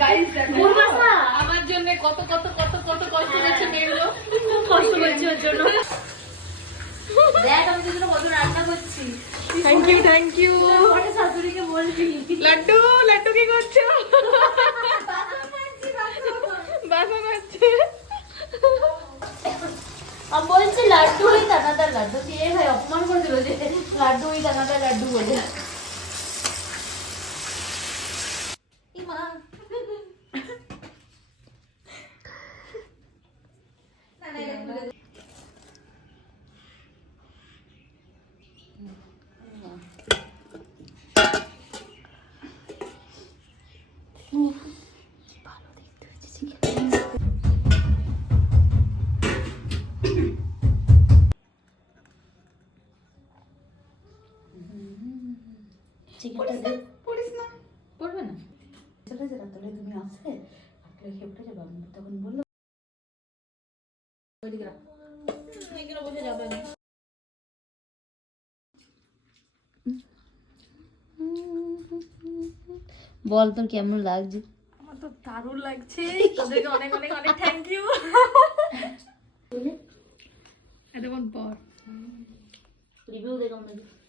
Guys দেখো আমার জন্য কত কত কত কত কষ্ট করেছে মেয়েগুলো, কষ্ট করছি ওর জন্য। দেখ আমি তোর জন্য কত রান্না করছি। থ্যাংক ইউ পরে শাশুড়িকে বলবি। লাড্ডু লাড্ডু কি করছো? বাসন আছে। আমি বলছি লাড্ডু ওই দানাদার লাড্ডু দিয়ে ভাই অপমান করে দিল যে লাড্ডু ওই দানাদার লাড্ডু বলে। মা পড়িস না পড়বে না চলে যে রাতলে তুমি আসে আপনি খেপটে যাবে তখন বললো ওইদিকে রাখ এখানে বসে যাবে না। বল তোর কেমন লাগছে? আমার তো দারুণ লাগছে, তোদেরকে অনেক অনেক অনেক থ্যাংক ইউ। এতক্ষণ পর রিভিউ দে কেমন লাগছে?